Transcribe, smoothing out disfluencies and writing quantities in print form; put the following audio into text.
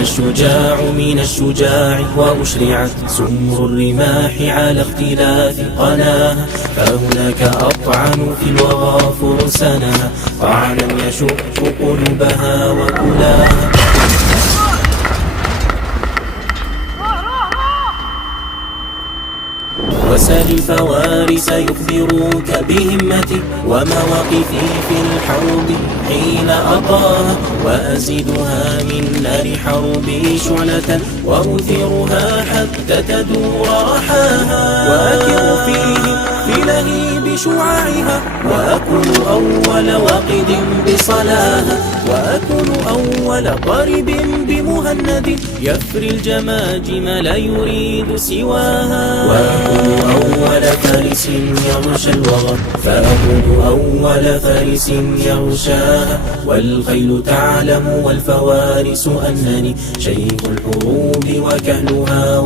من الشجاع وأشرعت سمر الرماح على اختلاف قناها، فهناك أطعن في الوغى فرسنا طعنا يشق قلوبها وكلاها. وسل الفوارس يخبروك بهمتي ومواقفي في الحرب حين أطاها، وأزيدها من نار حربي شعلة وأثيرها حتى تدور رحاها، وأكر فيهم في لهيب شعاعها وأكون أول واقد بصلاها، وأكون أول ضارب بمهند يفري الجماجم لا يريد سواها، وأكون أول فارس يغشى الوغى فأكون أول فارس يغشاها، والخيل تعلم والفوارس أنني شيخ الحروب وكهلها